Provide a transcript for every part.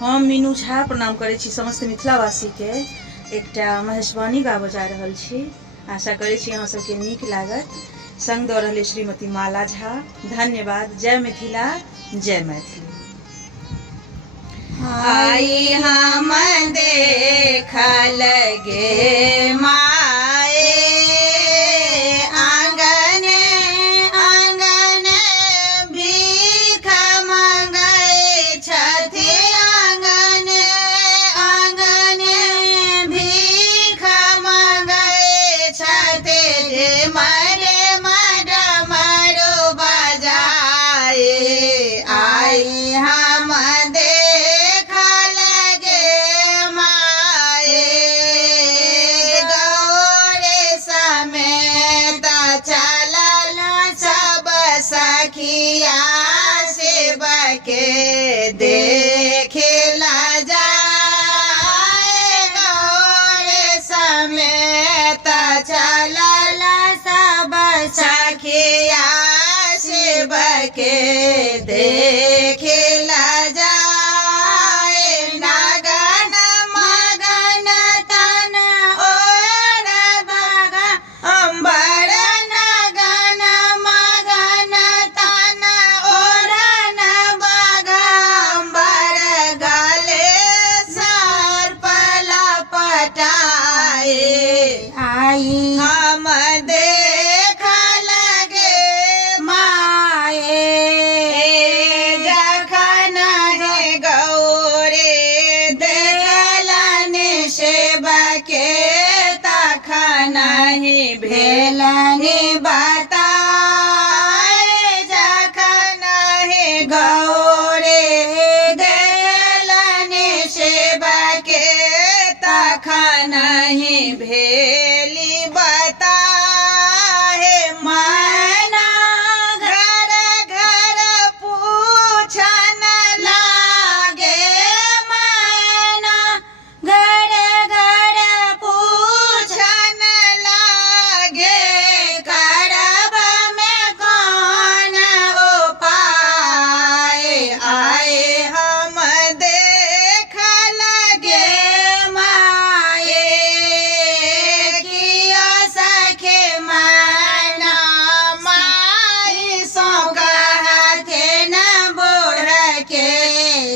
हम मीनू झा प्रणाम करै छी समस्त मिथिलावासी के। एकटा महेशवाणी गाबऽ जा रहल छी। आशा करै छी अहाँ सबके नीक लागत। संग दऽ रहल श्रीमती माला झा। धन्यवाद। जय मिथिला, जय मैथिली। आई हम देखल गे माए आंगन आंगन भीख मंगै छथि। आंगन आंगन भीख मंगै छथि। मरे मरो बजाए आई हम सखिया शिव के देखला जाए गौर समेत चलल सब सखिया शिव के देखला जाए। नगन मगन तन ओर बगा अम्बर नगन मगन तन ओढ़न बगम्बर गले सर्प लपटाए आई हम देखल गे माए। जखन हे गौरे देखलन शिव के तखन ही भेलन बताए। जखन हे गौरे देखलन शिव के तखन ही भेली बताए। मैना घर घर पूछन लागे। मैना घर घर पूछन लागे। करब में कौन उपाय आए हम देखल गे माए। किया सखे मैना माई सो कहथिन बूढ़ के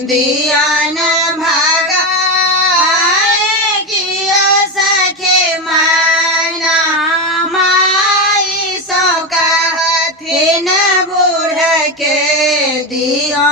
दिया न भागा। किया सखे मैना माई सो कहथिन बूढ़ के दिया